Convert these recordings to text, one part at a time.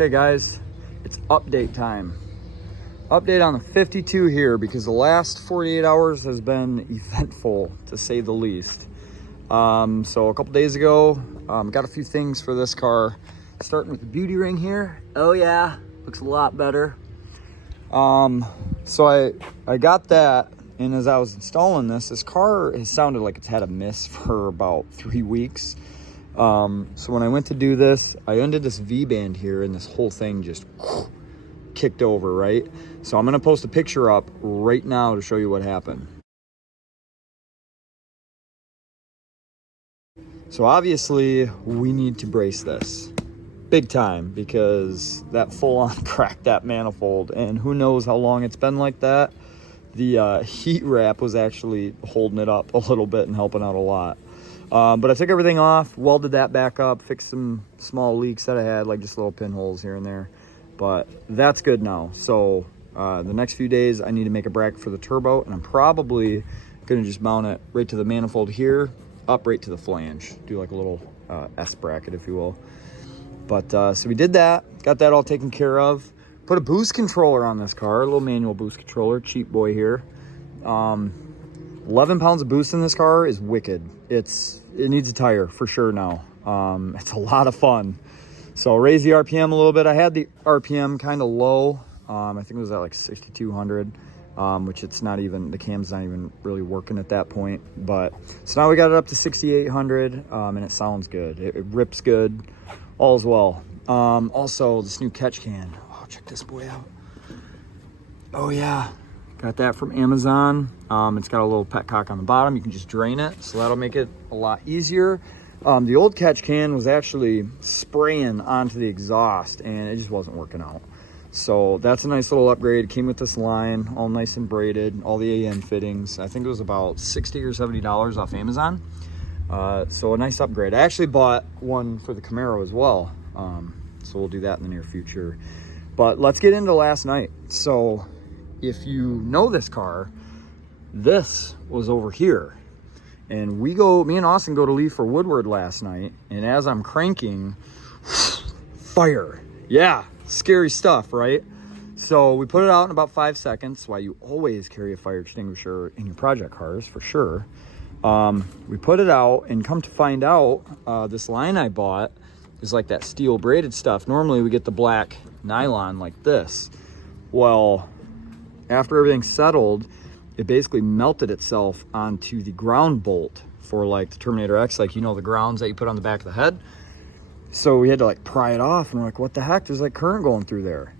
Okay guys, it's update time. Update on the 52 here because the last 48 hours has been eventful to say the least. So a couple days ago, got a few things for this car. Starting with the beauty ring here. Oh yeah, looks a lot better. So I got that, and as I was installing this car has sounded like it's had a miss for about 3 weeks. So when I went to do this, I undid this V-band here and this whole thing just kicked over, right? So I'm gonna post a picture up right now to show you what happened. So obviously we need to brace this big time because that full-on cracked that manifold, and who knows how long it's been like that. The heat wrap was actually holding it up a little bit and helping out a lot. But I took everything off, welded that back up, fixed some small leaks that I had, like just little pinholes here and there. But that's good now. So the next few days I need to make a bracket for the turbo, and I'm probably gonna just mount it right to the manifold here, up right to the flange. Do like a little S bracket, if you will. But so we did that, got that all taken care of. Put a boost controller on this car, a little manual boost controller, cheap boy here. 11 pounds of boost in this car is wicked. It needs a tire for sure now. It's a lot of fun. So raise the RPM a little bit. I had the RPM kind of low. I think it was at like 6,200, which it's not even, the cam's not even really working at that point. But so now we got it up to 6,800, and it sounds good. It rips good, all's well. Also this new catch can. Oh, check this boy out. Oh yeah. Got that from Amazon. It's got a little petcock on the bottom. You can just drain it, so that'll make it a lot easier. The old catch can was actually spraying onto the exhaust, and it just wasn't working out. So that's a nice little upgrade. It came with this line, all nice and braided, all the AN fittings. I think it was about $60 or $70 off Amazon. So a nice upgrade. I actually bought one for the Camaro as well. So we'll do that in the near future. But let's get into last night. So if you know this car, this was over here. And me and Austin go to leave for Woodward last night. And as I'm cranking, fire. Yeah, scary stuff, right? So we put it out in about 5 seconds. Why you always carry a fire extinguisher in your project cars, for sure. We put it out, and come to find out, this line I bought is like that steel braided stuff. Normally we get the black nylon like this. Well, after everything settled, it basically melted itself onto the ground bolt for like the Terminator X, like, you know, the grounds that you put on the back of the head. So we had to like pry it off, and we're like, what the heck? There's like current going through there.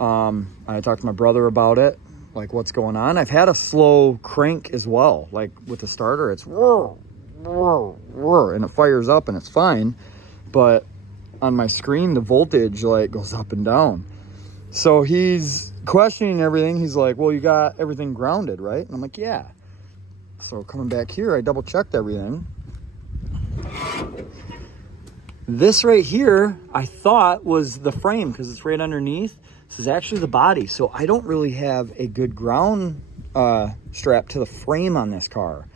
I talked to my brother about it, like what's going on. I've had a slow crank as well, like with the starter, it's whir, whir, whir, and it fires up and it's fine. But on my screen, the voltage like goes up and down. So he's questioning everything. He's like, well, you got everything grounded, right? And I'm like, yeah. So coming back here, I double checked everything. This right here, I thought was the frame because it's right underneath. This is actually the body. So I don't really have a good ground strap to the frame on this car.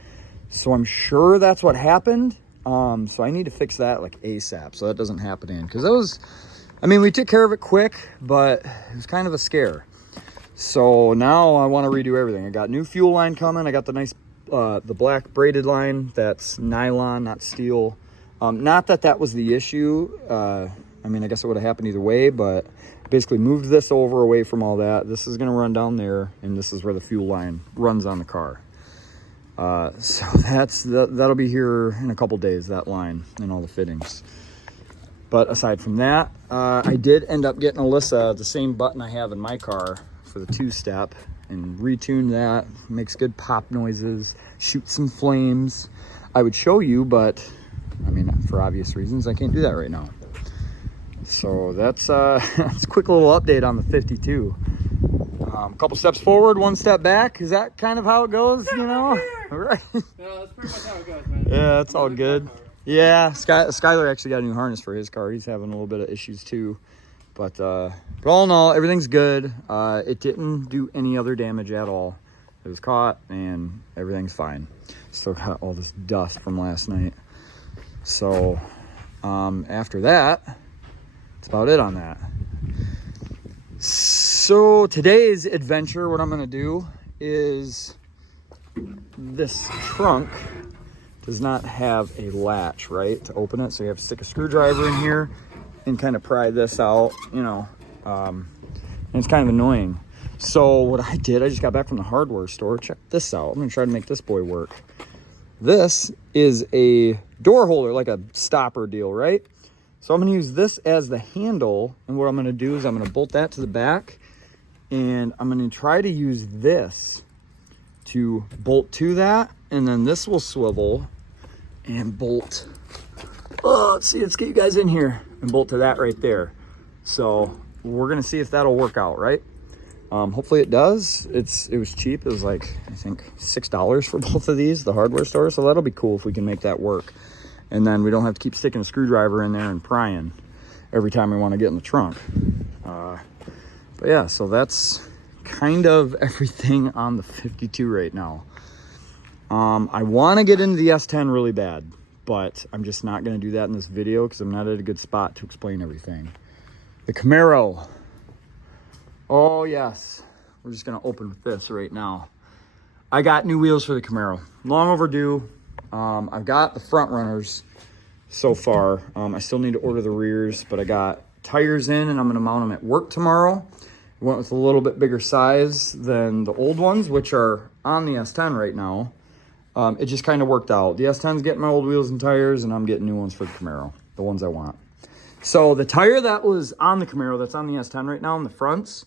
So I'm sure that's what happened. So I need to fix that like ASAP so that doesn't happen again. Because that was, I mean, we took care of it quick, but it was kind of a scare. So now I want to redo everything. I got new fuel line coming. I got the nice, the black braided line that's nylon, not steel. Not that that was the issue. I mean, I guess it would have happened either way, but basically moved this over away from all that. This is going to run down there, and this is where the fuel line runs on the car. So that'll be here in a couple days, that line and all the fittings. But aside from that, I did end up getting Alyssa the same button I have in my car for the two-step, and retune that. Makes good pop noises, shoots some flames. I would show you, but I mean, for obvious reasons, I can't do that right now. So that's that's a quick little update on the 52. A couple steps forward, one step back. Is that kind of how it goes, you know? All right. Yeah, that's pretty much how it goes, man. Yeah, that's all good. Yeah, Skylar actually got a new harness for his car. He's having a little bit of issues too. But all in all, everything's good. It didn't do any other damage at all. It was caught and everything's fine. Still got all this dust from last night. So after that, that's about it on that. So today's adventure, what I'm gonna do is, this trunk does not have a latch, right, to open it. So you have to stick a screwdriver in here and kind of pry this out, you know, and it's kind of annoying. So what I did, I just got back from the hardware store. Check this out. I'm gonna try to make this boy work. This is a door holder, like a stopper deal, right? So I'm gonna use this as the handle, and what I'm gonna do is I'm gonna bolt that to the back, and I'm gonna try to use this to bolt to that, and then this will swivel and bolt. Oh, let's see, let's get you guys in here and bolt to that right there. So we're gonna see if that'll work out, right? Hopefully it does. It was cheap. It was like, I think $6 for both of these, the hardware store. So that'll be cool if we can make that work. And then we don't have to keep sticking a screwdriver in there and prying every time we want to get in the trunk. But yeah, so that's kind of everything on the 52 right now. I want to get into the S10 really bad, but I'm just not going to do that in this video because I'm not at a good spot to explain everything. The Camaro. Oh yes, we're just gonna open with this right now. I got new wheels for the Camaro, long overdue. I've got the front runners so far. I still need to order the rears, but I got tires in and I'm gonna mount them at work tomorrow. I went with a little bit bigger size than the old ones, which are on the S10 right now. It just kind of worked out. The S10's getting my old wheels and tires, and I'm getting new ones for the Camaro, the ones I want. So the tire that was on the Camaro, that's on the S10 right now in the fronts,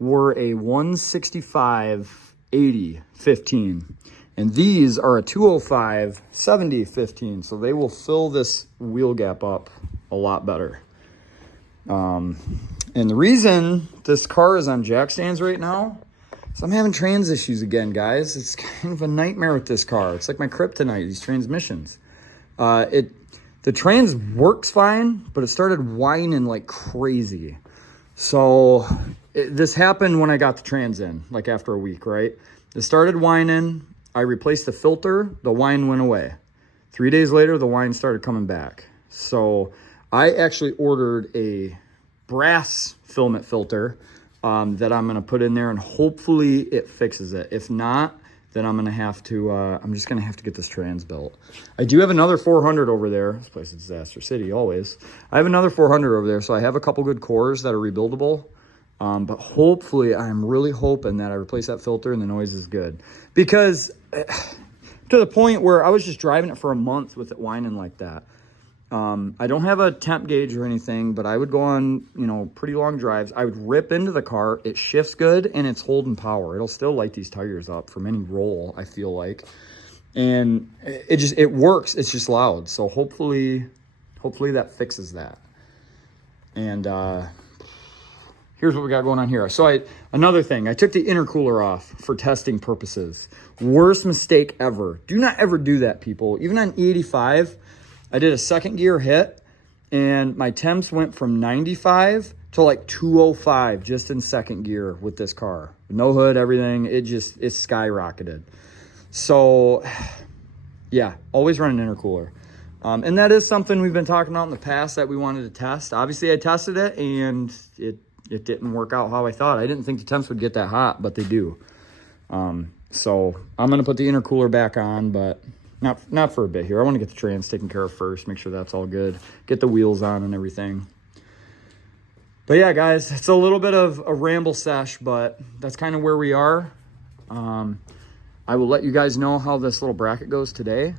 were a 165/80 15, and these are a 205/70 15, so they will fill this wheel gap up a lot better. And the reason this car is on jack stands right now is I'm having trans issues again, guys. It's kind of a nightmare with this car. It's like my kryptonite, these transmissions. The trans works fine, but it started whining like crazy. So this happened when I got the trans in, like after a week, right? It started whining. I replaced the filter. The whine went away. 3 days later, the whine started coming back. So I actually ordered a brass filament filter that I'm going to put in there, and hopefully it fixes it. If not, then I'm going to have to, I'm just going to have to get this trans built. I do have another 400 over there. This place is disaster city always. I have another 400 over there, so I have a couple good cores that are rebuildable. But hopefully, I'm really hoping that I replace that filter and the noise is good. Because to the point where I was just driving it for a month with it whining like that. I don't have a temp gauge or anything, but I would go on, you know, pretty long drives. I would rip into the car. It shifts good and it's holding power. It'll still light these tires up from any roll, I feel like. And it works. It's just loud. So hopefully that fixes that. And here's what we got going on here. So another thing, I took the intercooler off for testing purposes. Worst mistake ever. Do not ever do that, people. Even on E85, I did a second gear hit and my temps went from 95 to like 205 just in second gear with this car. No hood, everything. It skyrocketed. So yeah, always run an intercooler. And that is something we've been talking about in the past that we wanted to test. Obviously I tested it and it didn't work out how I thought. I didn't think the temps would get that hot, but they do. So I'm going to put the intercooler back on, but not for a bit here. I want to get the trans taken care of first, make sure that's all good, get the wheels on and everything. But yeah, guys, it's a little bit of a ramble sesh, but that's kind of where we are. I will let you guys know how this little bracket goes today,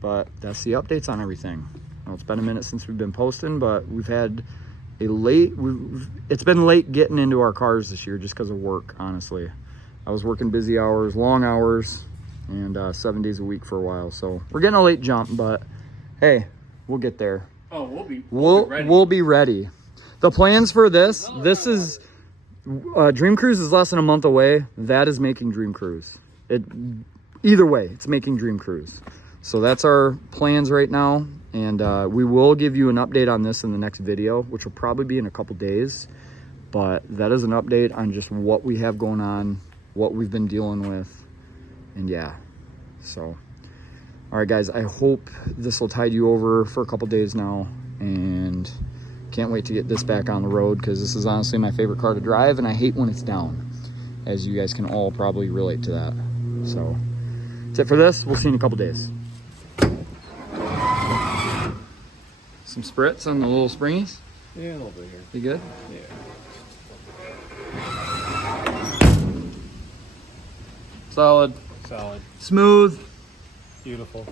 but that's the updates on everything. Well, it's been a minute since we've been posting, but we've had it's been late getting into our cars this year just because of work, honestly. I was working busy hours, long hours, and 7 days a week for a while. So we're getting a late jump, but hey, we'll get there. Oh, We'll be ready. The plans for this is Dream Cruise is less than a month away. That is making Dream Cruise. Either way, it's making Dream Cruise. So that's our plans right now. And we will give you an update on this in the next video, which will probably be in a couple days. But that is an update on just what we have going on, what we've been dealing with. And yeah, so all right, guys, I hope this will tide you over for a couple days now, and Can't wait to get this back on the road because this is honestly my favorite car to drive, and I hate when it's down, as you guys can all probably relate to that. So that's it for this. We'll see you in a couple days. Some spritz on the little springies. Yeah, a little bit here. You good? Yeah. Solid. Solid. Smooth. Beautiful.